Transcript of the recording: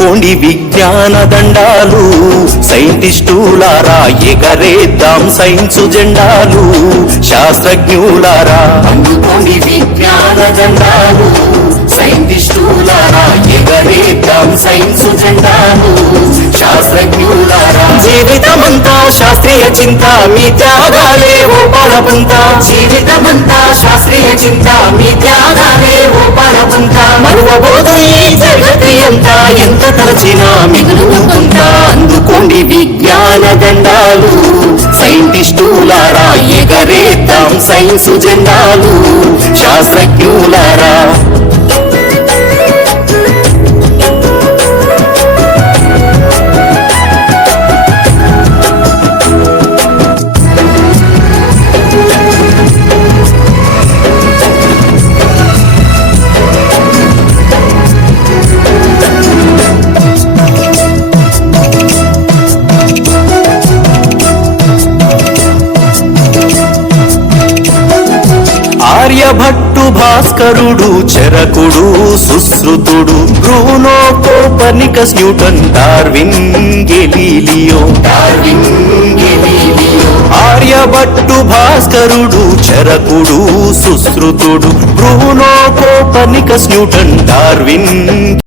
అందుకోండి విజ్ఞాన దండాలు, సైంటిస్టులారా ఎగరేద్దాం సైన్సు జెండాలు. శాస్త్రజ్ఞులారా అందుకోండి విజ్ఞాన దండాలు, సైంటిస్టులారా ఎగరేద్దాం సైన్సు జెండాలు. శాస్త్రజ్ఞులారా జీవితమంతా శాస్త్రీయ చింత, మీ త్యాగాలే ఓ పాలపుంత. జీవితమంతా శాస్త్రీయ చింత, మీ త్యాగాలే ఓ పాలపుంత. మరువబోదు ఈ జగతి అంతా, ఎంత తలచినా మిగులుకుంటా. అందుకోండి విజ్ఞాన దండాలు, సైంటిస్టులారా ఎగరేద్దాం సైన్సు జెండాలు. శాస్త్రజ్ఞులారా ఆర్యభట్టు భాస్కరుడు చరకుడు సుశ్రుతుడు, Bruno Copernicus Newton Darwin Galileo. Aryabhata భాస్కరుడు చరకుడు సుశ్రుతుడు, బ్రూనో కోపర్నికస్ న్యూటన్ డార్విన్